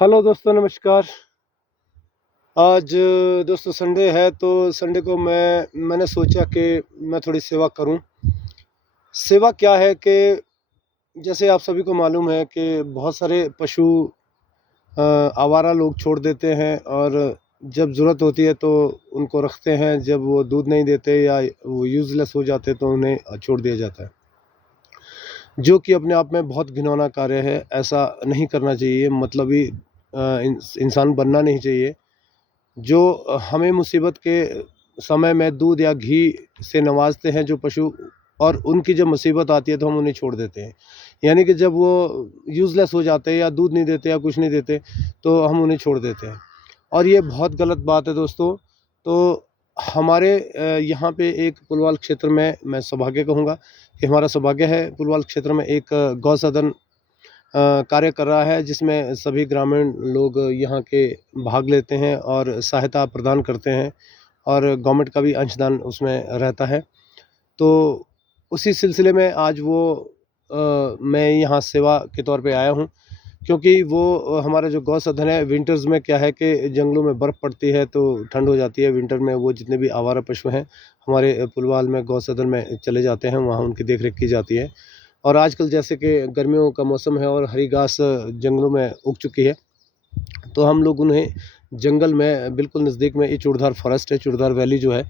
Hello दोस्तों, नमस्कार। आज दोस्तों संडे है, तो संडे को मैंने सोचा कि मैं थोड़ी सेवा करूं। सेवा क्या है कि जैसे आप सभी को मालूम है कि बहुत सारे पशु आवारा लोग छोड़ देते हैं, और जब ज़रूरत होती है तो उनको रखते हैं। जब वो दूध नहीं देते या वो यूज़लेस हो जाते तो उन्हें छोड़ दिया जाता है, जो कि अपने आप में बहुत घिनौना कार्य है। ऐसा नहीं करना चाहिए, मतलबी इंसान बनना नहीं चाहिए। जो हमें मुसीबत के समय में दूध या घी से नवाज़ते हैं जो पशु, और उनकी जब मुसीबत आती है तो हम उन्हें छोड़ देते हैं। यानी कि जब वो यूज़लेस हो जाते हैं या दूध नहीं देते या कुछ नहीं देते, तो हम उन्हें छोड़ देते हैं, और ये बहुत गलत बात है दोस्तों। तो हमारे यहाँ पे एक पुलवाल क्षेत्र में, मैं सौभाग्य कहूँगा कि हमारा सौभाग्य है, पुलवाल क्षेत्र में एक गौसदन कार्य कर रहा है, जिसमें सभी ग्रामीण लोग यहाँ के भाग लेते हैं और सहायता प्रदान करते हैं, और गवर्नमेंट का भी अंशदान उसमें रहता है। तो उसी सिलसिले में आज मैं यहाँ सेवा के तौर पे आया हूँ, क्योंकि वो हमारा जो गौसदन है, विंटर्स में क्या है कि जंगलों में बर्फ़ पड़ती है तो ठंड हो जाती है। विंटर में वो जितने भी आवारा पशु हैं हमारे पुलवाल में गौसदन में चले जाते हैं, वहाँ उनकी देख रेख की जाती है। और आजकल जैसे कि गर्मियों का मौसम है और हरी घास जंगलों में उग चुकी है, तो हम लोग उन्हें जंगल में बिल्कुल नज़दीक में, ये चूड़धार फॉरेस्ट है, चूड़धार वैली जो है,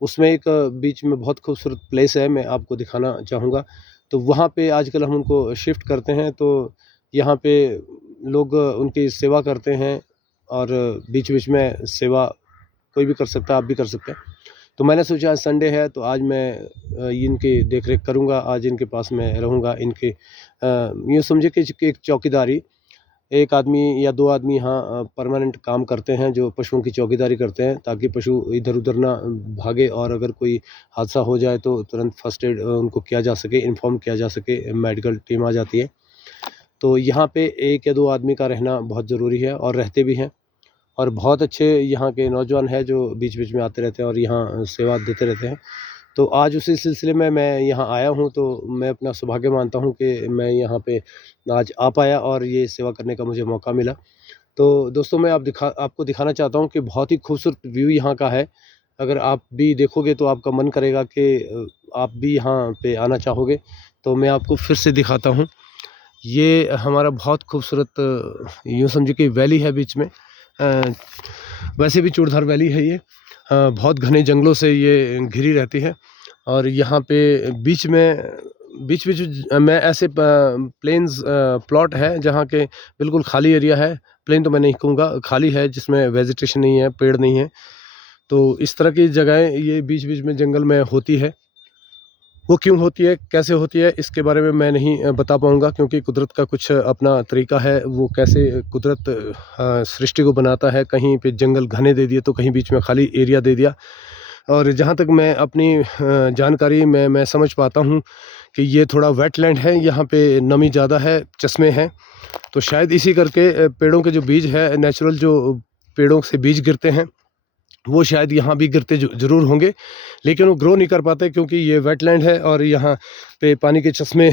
उसमें एक बीच में बहुत खूबसूरत प्लेस है, मैं आपको दिखाना चाहूँगा। तो वहाँ पे आजकल हम उनको शिफ्ट करते हैं, तो यहाँ पे लोग उनकी सेवा करते हैं, और बीच-बीच में सेवा कोई भी कर सकता है, आप भी कर सकते हैं। तो मैंने सोचा आज संडे है तो आज मैं इनकी देख-रेख करूँगा, आज इनके पास मैं रहूँगा। इनके यूँ समझिए कि एक चौकीदारी, 1 आदमी या 2 आदमी यहाँ परमानेंट काम करते हैं, जो पशुओं की चौकीदारी करते हैं, ताकि पशु इधर-उधर ना भागे, और अगर कोई हादसा हो जाए तो तुरंत फर्स्ट एड उनको किया जा सके, इन्फॉर्म किया जा सके, मेडिकल टीम आ जाती है। तो यहाँ पे 1 या 2 आदमी का रहना बहुत ज़रूरी है, और रहते भी हैं। और बहुत अच्छे यहाँ के नौजवान हैं जो बीच-बीच में आते रहते हैं और यहाँ सेवा देते रहते हैं। तो आज उसी सिलसिले में मैं यहाँ आया हूँ, तो मैं अपना सौभाग्य मानता हूँ कि मैं यहाँ पे आज आ पाया और ये सेवा करने का मुझे मौका मिला। तो दोस्तों, मैं आपको दिखाना चाहता हूँ कि बहुत ही खूबसूरत व्यू यहाँ का है। अगर आप भी देखोगे तो आपका मन करेगा कि आप भी यहाँ पे आना चाहोगे। तो मैं आपको फिर से दिखाता हूँ। ये हमारा बहुत खूबसूरत, यूँ समझिए कि वैली है बीच में। वैसे भी चूड़धार वैली है ये। बहुत घने जंगलों से ये घिरी रहती है, और यहाँ पे बीच-बीच में ऐसे प्लेन्स प्लॉट है जहाँ के बिल्कुल खाली एरिया है। प्लेन तो मैं नहीं कहूँगा, खाली है, जिसमें वेजिटेशन नहीं है, पेड़ नहीं है। तो इस तरह की जगहें ये बीच-बीच में जंगल में होती है। वो क्यों होती है, कैसे होती है, इसके बारे में मैं नहीं बता पाऊँगा, क्योंकि कुदरत का कुछ अपना तरीका है। वो कैसे कुदरत सृष्टि को बनाता है, कहीं पे जंगल घने दे दिए तो कहीं बीच में खाली एरिया दे दिया। और जहाँ तक मैं अपनी जानकारी में मैं समझ पाता हूँ कि ये थोड़ा वेटलैंड है, यहाँ पे नमी ज़्यादा है, चश्मे हैं। तो शायद इसी करके पेड़ों के जो बीज है, नेचुरल जो पेड़ों से बीज गिरते हैं, वो शायद यहाँ भी गिरते ज़रूर होंगे, लेकिन वो ग्रो नहीं कर पाते, क्योंकि ये वेटलैंड है और यहाँ पे पानी के चश्मे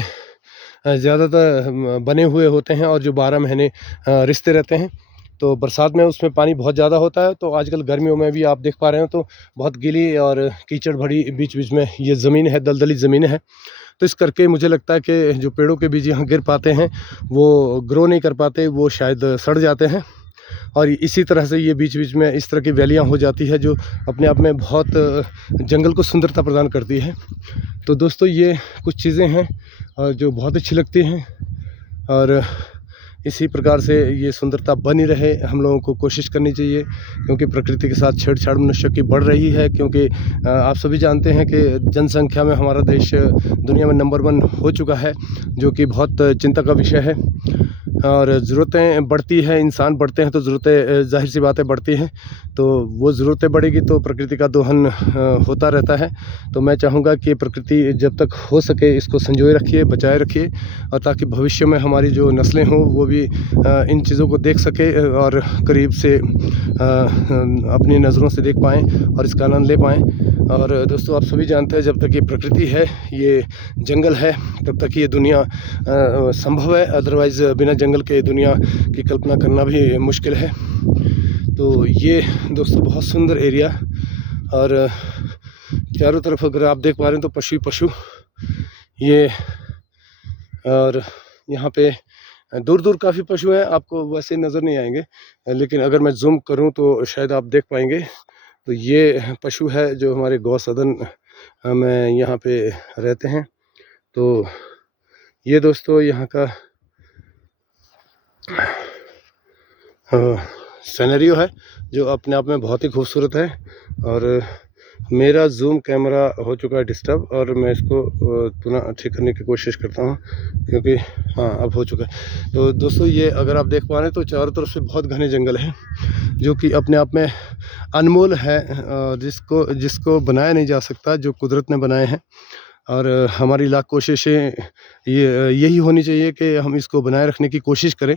ज़्यादातर बने हुए होते हैं, और जो 12 महीने रिसते रहते हैं। तो बरसात में उसमें पानी बहुत ज़्यादा होता है, तो आजकल गर्मियों में भी आप देख पा रहे हो तो बहुत गीली और कीचड़ भरी बीच-बीच में ये ज़मीन है, दलदली ज़मीन है। तो इस करके मुझे लगता है कि जो पेड़ों के बीज यहाँ गिर पाते हैं, वो ग्रो नहीं कर पाते, वो शायद सड़ जाते हैं। और इसी तरह से ये बीच-बीच में इस तरह की वैलियाँ हो जाती है, जो अपने आप में बहुत जंगल को सुंदरता प्रदान करती है। तो दोस्तों, ये कुछ चीज़ें हैं जो बहुत अच्छी लगती हैं, और इसी प्रकार से ये सुंदरता बनी रहे, हम लोगों को कोशिश करनी चाहिए, क्योंकि प्रकृति के साथ छेड़छाड़ मनुष्य की बढ़ रही है। क्योंकि आप सभी जानते हैं कि जनसंख्या में हमारा देश दुनिया में नंबर 1 हो चुका है, जो कि बहुत चिंता का विषय है। और ज़रूरतें बढ़ती हैं, इंसान बढ़ते हैं तो ज़रूरतें ज़ाहिर सी बात है बढ़ती हैं। तो वो ज़रूरतें बढ़ेगी तो प्रकृति का दोहन होता रहता है। तो मैं चाहूँगा कि प्रकृति जब तक हो सके इसको संजोए रखिए, बचाए रखिए, और ताकि भविष्य में हमारी जो नस्लें हों वो भी इन चीज़ों को देख सके और करीब से अपनी नज़रों से देख पाएँ और इसका आनंद ले पाएँ। और दोस्तों, आप सभी जानते हैं जब तक ये प्रकृति है, ये जंगल है, तब तक ये दुनिया संभव है। अदरवाइज़ बिना जंगल जंगल के दुनिया की कल्पना करना भी मुश्किल है। तो ये दोस्तों बहुत सुंदर एरिया, और चारों तरफ अगर आप देख पा रहे हैं तो पशु ही पशु ये, और यहाँ पे दूर दूर काफ़ी पशु हैं, आपको वैसे नज़र नहीं आएंगे, लेकिन अगर मैं जूम करूँ तो शायद आप देख पाएंगे। तो ये पशु है जो हमारे गौ सदन में यहाँ पे रहते हैं। तो ये दोस्तों यहाँ का सिनेरियो है जो अपने आप में बहुत ही खूबसूरत है। और मेरा जूम कैमरा हो चुका है डिस्टर्ब, और मैं इसको पुनः ठीक करने की कोशिश करता हूँ, क्योंकि हाँ अब हो चुका है। तो दोस्तों ये अगर आप देख पा रहे हैं तो चारों तरफ से बहुत घने जंगल हैं, जो कि अपने आप में अनमोल है, जिसको बनाया नहीं जा सकता, जो कुदरत ने बनाए हैं। और हमारी लाख कोशिशें यही होनी चाहिए कि हम इसको बनाए रखने की कोशिश करें,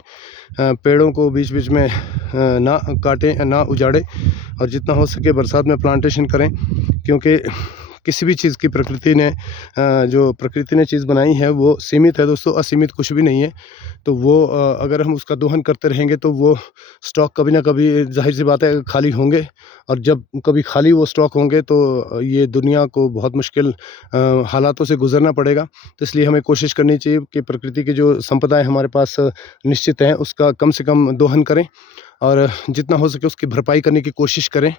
पेड़ों को बीच बीच में ना काटें, ना उजाड़ें, और जितना हो सके बरसात में प्लांटेशन करें, क्योंकि किसी भी चीज़ की प्रकृति ने जो प्रकृति ने चीज़ बनाई है वो सीमित है दोस्तों, असीमित कुछ भी नहीं है। तो वो अगर हम उसका दोहन करते रहेंगे तो वो स्टॉक कभी ना कभी, जाहिर सी बात है, खाली होंगे, और जब कभी खाली वो स्टॉक होंगे तो ये दुनिया को बहुत मुश्किल हालातों से गुजरना पड़ेगा। तो इसलिए हमें कोशिश करनी चाहिए कि प्रकृति की जो संपदाएं हमारे पास निश्चित हैं उसका कम से कम दोहन करें, और जितना हो सके उसकी भरपाई करने की कोशिश करें,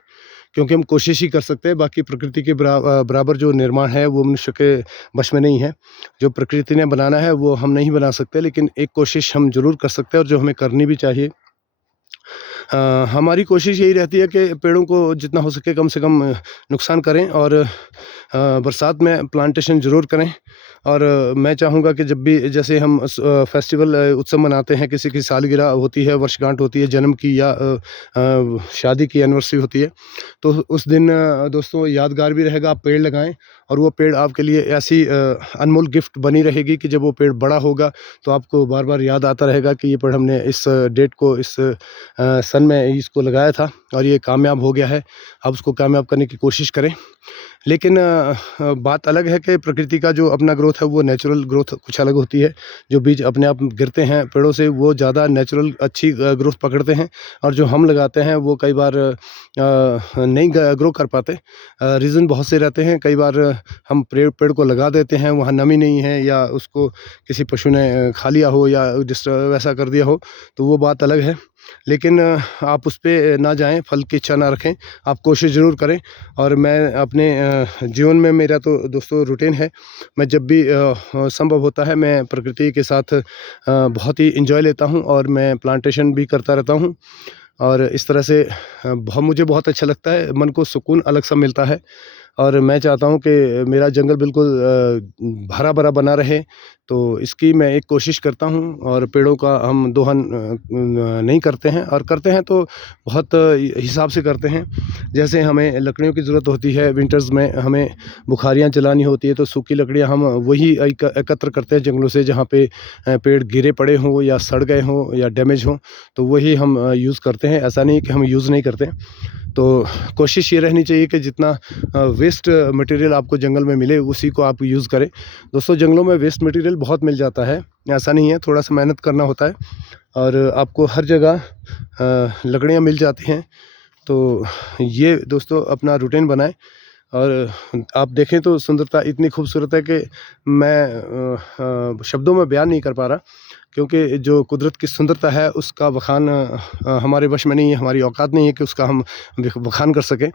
क्योंकि हम कोशिश ही कर सकते हैं। बाकी प्रकृति के बराबर जो निर्माण है वो मनुष्य के वश में नहीं है। जो प्रकृति ने बनाना है वो हम नहीं बना सकते, लेकिन एक कोशिश हम ज़रूर कर सकते हैं, और जो हमें करनी भी चाहिए। हमारी कोशिश यही रहती है कि पेड़ों को जितना हो सके कम से कम नुकसान करें, और बरसात में प्लांटेशन ज़रूर करें। और मैं चाहूँगा कि जब भी जैसे हम फेस्टिवल उत्सव मनाते हैं, किसी की सालगिरह होती है, वर्षगांठ होती है जन्म की, या शादी की एनिवर्सरी होती है, तो उस दिन दोस्तों यादगार भी रहेगा, आप पेड़ लगाएं, और वो पेड़ आपके लिए ऐसी अनमोल गिफ्ट बनी रहेगी कि जब वो पेड़ बड़ा होगा तो आपको बार बार याद आता रहेगा कि ये पेड़ हमने इस डेट को, इस सन में इसको लगाया था, और ये कामयाब हो गया है। अब उसको कामयाब करने की कोशिश करें। लेकिन बात अलग है कि प्रकृति का जो अपना ग्रोथ है वो नेचुरल ग्रोथ कुछ अलग होती है। जो बीज अपने आप गिरते हैं पेड़ों से वो ज़्यादा नेचुरल अच्छी ग्रोथ पकड़ते हैं, और जो हम लगाते हैं वो कई बार नहीं ग्रो कर पाते। रीज़न बहुत से रहते हैं। कई बार हम पेड़ को लगा देते हैं, वहाँ नमी नहीं है, या उसको किसी पशु ने खा लिया हो, या डिस्टर्ब वैसा कर दिया हो, तो वो बात अलग है। लेकिन आप उस पे ना जाएं, फल की इच्छा ना रखें, आप कोशिश ज़रूर करें। और मैं अपने जीवन में, मेरा तो दोस्तों रूटीन है, मैं जब भी संभव होता है मैं प्रकृति के साथ बहुत ही एंजॉय लेता हूं, और मैं प्लांटेशन भी करता रहता हूं। और इस तरह से मुझे बहुत अच्छा लगता है, मन को सुकून अलग सा मिलता है। और मैं चाहता हूं कि मेरा जंगल बिल्कुल हरा भरा बना रहे, तो इसकी मैं एक कोशिश करता हूं। और पेड़ों का हम दोहन नहीं करते हैं, और करते हैं तो बहुत हिसाब से करते हैं। जैसे हमें लकड़ियों की ज़रूरत होती है, विंटर्स में हमें बुखारियाँ जलानी होती है, तो सूखी लकड़ियाँ हम वही एकत्र करते हैं जंगलों से, जहाँ पे पेड़ गिरे पड़े हों, या सड़ गए हों, या डैमेज हों, तो वही हम यूज़ करते हैं। ऐसा नहीं कि हम यूज़ नहीं करते। तो कोशिश ये रहनी चाहिए कि जितना वेस्ट मटेरियल आपको जंगल में मिले उसी को आप यूज़ करें। दोस्तों जंगलों में वेस्ट मटेरियल बहुत मिल जाता है, ऐसा नहीं है, थोड़ा सा मेहनत करना होता है, और आपको हर जगह लकड़ियाँ मिल जाती हैं। तो ये दोस्तों अपना रूटीन बनाएं, और आप देखें तो सुंदरता इतनी खूबसूरत है कि मैं शब्दों में बयान नहीं कर पा रहा, क्योंकि जो कुदरत की सुंदरता है उसका बखान हमारे वश में नहीं है, हमारी औकात नहीं है कि उसका हम बखान कर सकें।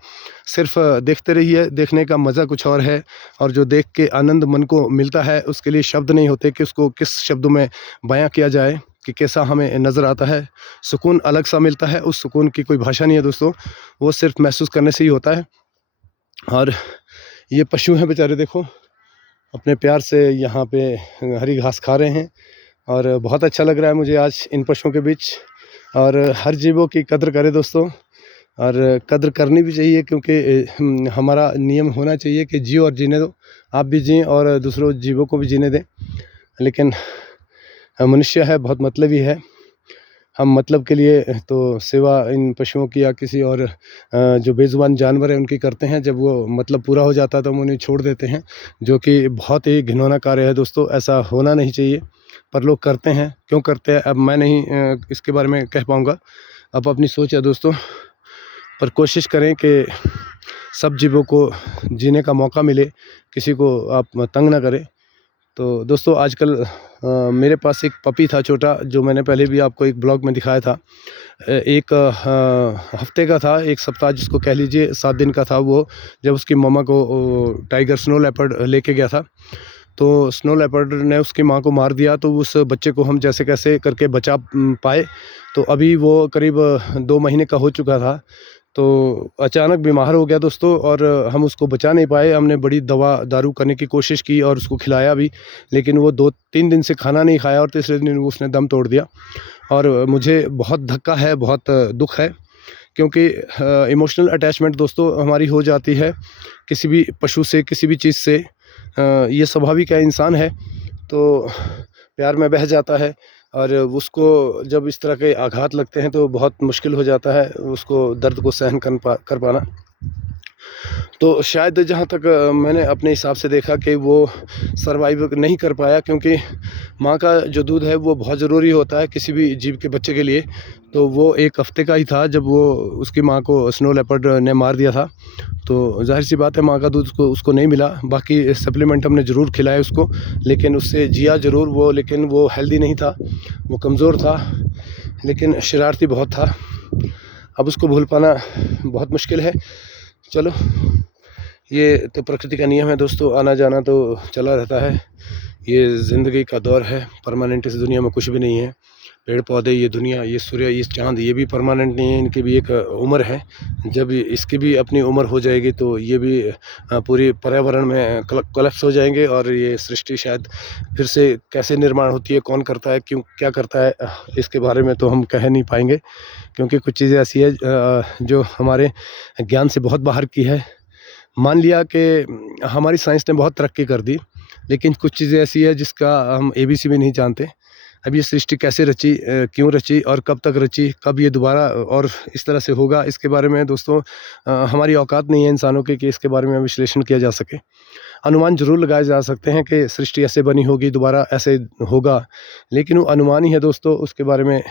सिर्फ देखते रहिए, देखने का मज़ा कुछ और है, और जो देख के आनंद मन को मिलता है उसके लिए शब्द नहीं होते कि उसको किस शब्दों में बयां किया जाए कि कैसा हमें नज़र आता है। सुकून अलग सा मिलता है, उस सुकून की कोई भाषा नहीं है दोस्तों, वो सिर्फ महसूस करने से ही होता है। और ये पशु हैं बेचारे, देखो अपने प्यार से यहाँ पे हरी घास खा रहे हैं, और बहुत अच्छा लग रहा है मुझे आज इन पशुओं के बीच। और हर जीवों की कद्र करें दोस्तों, और कद्र करनी भी चाहिए, क्योंकि हमारा नियम होना चाहिए कि जियो और जीने दो। आप भी जिएं और दूसरों जीवों को भी जीने दें। लेकिन मनुष्य है, बहुत मतलबी है। हम मतलब के लिए तो सेवा इन पशुओं की या किसी और जो बेज़ुबान जानवर हैं उनकी करते हैं। जब वो मतलब पूरा हो जाता है तो हम उन्हें छोड़ देते हैं, जो कि बहुत ही घिनौना कार्य है दोस्तों, ऐसा होना नहीं चाहिए। पर लोग करते हैं, क्यों करते हैं अब मैं नहीं इसके बारे में कह पाऊँगा। अब अपनी सोच है दोस्तों, पर कोशिश करें कि सब जीवों को जीने का मौका मिले, किसी को आप तंग ना करें। तो दोस्तों आजकल मेरे पास एक पपी था छोटा, जो मैंने पहले भी आपको एक ब्लॉग में दिखाया था। एक हफ्ते का था, एक सप्ताह जिसको कह लीजिए, 7 दिन का था वो, जब उसकी मम्मा को टाइगर स्नो लेपर्ड लेके गया था। तो स्नो लेपर्ड ने उसकी माँ को मार दिया, तो उस बच्चे को हम जैसे कैसे करके बचा पाए। तो अभी वो करीब 2 महीने का हो चुका था। तो अचानक बीमार हो गया दोस्तों, और हम उसको बचा नहीं पाए। हमने बड़ी दवा दारू करने की कोशिश की और उसको खिलाया भी, लेकिन वो 2-3 दिन से खाना नहीं खाया और तीसरे दिन उसने दम तोड़ दिया। और मुझे बहुत धक्का है, बहुत दुख है, क्योंकि इमोशनल अटैचमेंट दोस्तों हमारी हो जाती है किसी भी पशु से, किसी भी चीज़ से। ये स्वाभाविक है, इंसान है तो प्यार में बह जाता है। और उसको जब इस तरह के आघात लगते हैं तो बहुत मुश्किल हो जाता है उसको दर्द को सहन कर पाना। तो शायद जहाँ तक मैंने अपने हिसाब से देखा कि वो सर्वाइव नहीं कर पाया, क्योंकि माँ का जो दूध है वो बहुत ज़रूरी होता है किसी भी जीव के बच्चे के लिए। तो वो 1 हफ्ते का ही था जब वो उसकी माँ को स्नो लेपर्ड ने मार दिया था। तो ज़ाहिर सी बात है माँ का दूध उसको नहीं मिला। बाकी सप्लीमेंट हमने ज़रूर खिलाए उसको, लेकिन उससे जिया ज़रूर वो, लेकिन वो हेल्दी नहीं था, वो कमज़ोर था, लेकिन शरारती बहुत था। अब उसको भूल पाना बहुत मुश्किल है। चलो, ये तो प्रकृति का नियम है दोस्तों, आना जाना तो चला रहता है। ये ज़िंदगी का दौर है, परमानेंट इस दुनिया में कुछ भी नहीं है। पेड़ पौधे, ये दुनिया, ये सूर्य, ये चाँद, ये भी परमानेंट नहीं है, इनकी भी एक उम्र है। जब इसकी भी अपनी उम्र हो जाएगी तो ये भी पूरी पर्यावरण में कोलैप्स हो जाएंगे, और ये सृष्टि शायद फिर से कैसे निर्माण होती है, कौन करता है, क्यों, क्या करता है, इसके बारे में तो हम कह नहीं पाएंगे, क्योंकि कुछ चीज़ें ऐसी है जो हमारे ज्ञान से बहुत बाहर की है। मान लिया कि हमारी साइंस ने बहुत तरक्की कर दी, लेकिन कुछ चीज़ें ऐसी है जिसका हम एबीसी भी नहीं जानते। अब ये सृष्टि कैसे रची, क्यों रची और कब तक रची, कब ये दोबारा और इस तरह से होगा, इसके बारे में दोस्तों हमारी औकात नहीं है इंसानों की कि इसके बारे में विश्लेषण किया जा सके। अनुमान ज़रूर लगाए जा सकते हैं कि सृष्टि ऐसे बनी होगी, दोबारा ऐसे होगा, लेकिन वो अनुमान ही है दोस्तों। उसके बारे में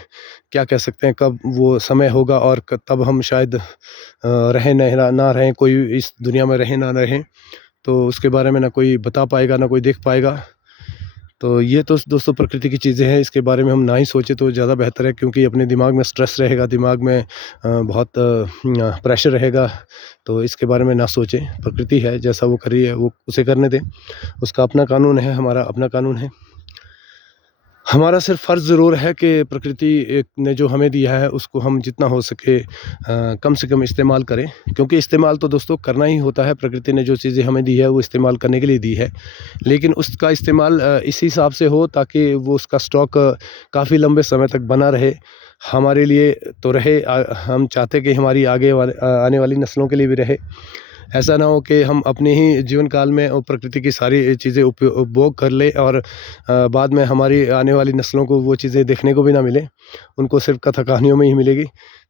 क्या कह सकते हैं, कब वो समय होगा और तब हम शायद रहें ना रहें, कोई इस दुनिया में रहें ना रहें, तो उसके बारे में ना कोई बता पाएगा, ना कोई देख पाएगा। तो ये तो दोस्तों प्रकृति की चीज़ें हैं, इसके बारे में हम ना ही सोचें तो ज़्यादा बेहतर है, क्योंकि अपने दिमाग में स्ट्रेस रहेगा, दिमाग में बहुत प्रेशर रहेगा, तो इसके बारे में ना सोचें। प्रकृति है, जैसा वो कर रही है वो उसे करने दें, उसका अपना कानून है, हमारा अपना कानून है। हमारा सिर्फ फ़र्ज़ ज़रूर है कि प्रकृति ने जो हमें दिया है उसको हम जितना हो सके कम से कम इस्तेमाल करें, क्योंकि इस्तेमाल तो दोस्तों करना ही होता है। प्रकृति ने जो चीज़ें हमें दी है वो इस्तेमाल करने के लिए दी है, लेकिन उसका इस्तेमाल इस हिसाब से हो ताकि वो उसका स्टॉक काफ़ी लंबे समय तक बना रहे, हमारे लिए तो रहे, हम चाहते कि हमारी आने वाली नस्लों के लिए भी रहे। ऐसा ना हो कि हम अपने ही जीवन काल में और प्रकृति की सारी चीज़ें उपभोग कर लें और बाद में हमारी आने वाली नस्लों को वो चीज़ें देखने को भी ना मिले, उनको सिर्फ कथा कहानियों में ही मिलेगी।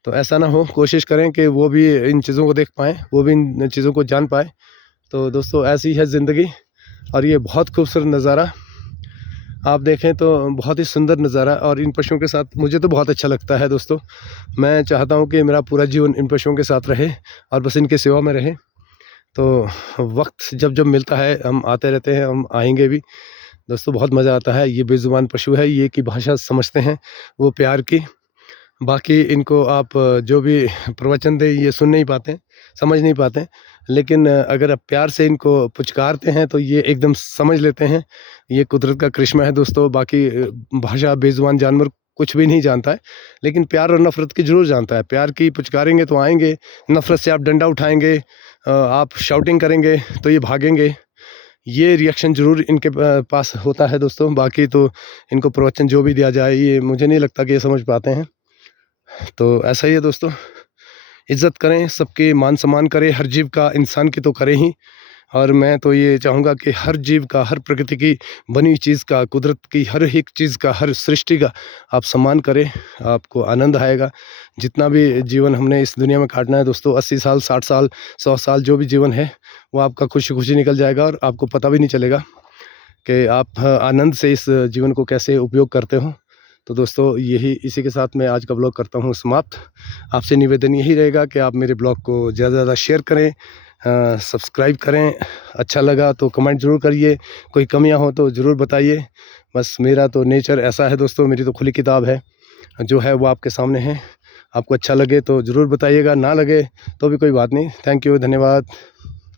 तो ऐसा ना हो, कोशिश करें कि वो भी इन चीज़ों को देख पाएँ, वो भी इन चीज़ों को जान पाएँ। तो दोस्तों ऐसी है ज़िंदगी, और ये बहुत खूबसूरत नज़ारा आप देखें तो बहुत ही सुंदर नज़ारा, और इन पशुओं के साथ मुझे तो बहुत अच्छा लगता है दोस्तों। मैं चाहता हूँ कि मेरा पूरा जीवन इन पशुओं के साथ रहे और बस इनकी सेवा में रहे। तो वक्त जब मिलता है हम आते रहते हैं, हम आएंगे भी दोस्तों। बहुत मज़ा आता है। ये बेज़ुबान पशु है, ये की भाषा समझते हैं वो प्यार की। बाकी इनको आप जो भी प्रवचन दें ये सुन नहीं पाते, समझ नहीं पाते, लेकिन अगर आप प्यार से इनको पुचकारते हैं तो ये एकदम समझ लेते हैं। ये कुदरत का करिश्मा है दोस्तों। बाकी भाषा बेज़ुबान जानवर कुछ भी नहीं जानता है, लेकिन प्यार और नफ़रत की ज़रूर जानता है। प्यार की पुचकारेंगे तो आएंगे, नफ़रत से आप डंडा उठाएंगे, आप शाउटिंग करेंगे तो ये भागेंगे। ये रिएक्शन ज़रूर इनके पास होता है दोस्तों। बाकी तो इनको प्रवचन जो भी दिया जाए ये मुझे नहीं लगता कि ये समझ पाते हैं। तो ऐसा ही है दोस्तों, इज़्ज़त करें, सबके मान सम्मान करें, हर जीव का, इंसान की तो करें ही। और मैं तो ये चाहूँगा कि हर जीव का, हर प्रकृति की बनी हुई चीज़ का, कुदरत की हर एक चीज़ का, हर सृष्टि का आप सम्मान करें, आपको आनंद आएगा। जितना भी जीवन हमने इस दुनिया में काटना है दोस्तों, 80 साल, 60 साल, 100 साल जो भी जीवन है वो आपका खुशी-खुशी निकल जाएगा और आपको पता भी नहीं चलेगा। कि आप आनंद से इस जीवन को कैसे उपयोग करते हो। तो दोस्तों इसी के साथ मैं आज का ब्लॉग करता हूँ समाप्त। आपसे निवेदन यही रहेगा कि आप मेरे ब्लॉग को ज़्यादा से ज़्यादा शेयर करें, सब्सक्राइब करें। अच्छा लगा तो कमेंट ज़रूर करिए, कोई कमियां हो तो ज़रूर बताइए। बस मेरा तो नेचर ऐसा है दोस्तों, मेरी तो खुली किताब है, जो है वो आपके सामने है। आपको अच्छा लगे तो ज़रूर बताइएगा, ना लगे तो भी कोई बात नहीं। थैंक यू, धन्यवाद।